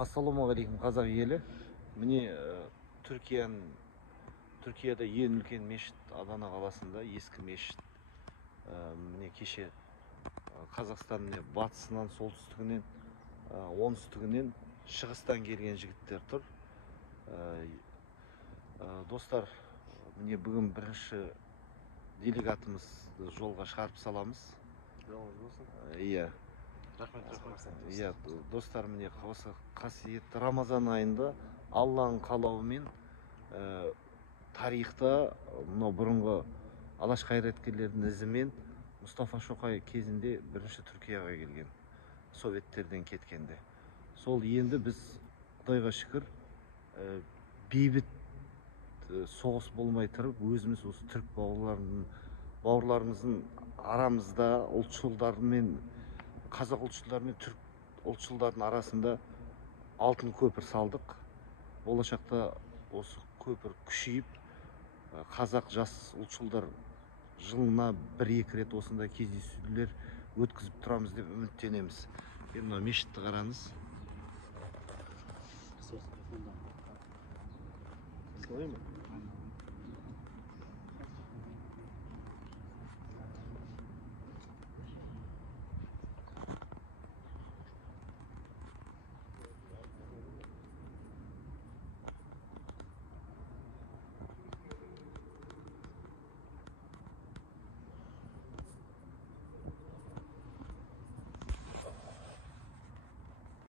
Ассалаумағалейкум қазақ елі. Міне Түркияда ең үлкен мешіт Адана қаласында, ескі мешіт. Міне кеше Қазақстан батысынан, солтүстігінен, оңтүстігінен, шығыстан келген жігіттер тұр. Достар, міне бүгін бірінші делегатымызды жолға шығарып саламыз. Жолыңыз болсын. Иә. Иә, достар, міне осы қасиетті Рамазан айында Алланың қалауымен тарихта мынау бұрынғы алаш қайраткерлердің ізімен Мұстафа Шоқай кезінде бірінші Түркияға келген, советтерден кеткенде. Сол енді біз Құдайға шүкір бейбіт соғыс болмай тұрып, өзіміз осы түрк бауырларымыздың арамызда ұлтшылдармен, қазақ ұлтшылдары мен түрк ұлтшылдардың арасында алтын көпір салдық. Болашақта осы көпір күшейіп, қазақ жас ұлтшылдар жылына 1-2 рет осындай кездесулер өткізіп тұрамыз деп үміттенеміз. Мына мешітті қараңыз.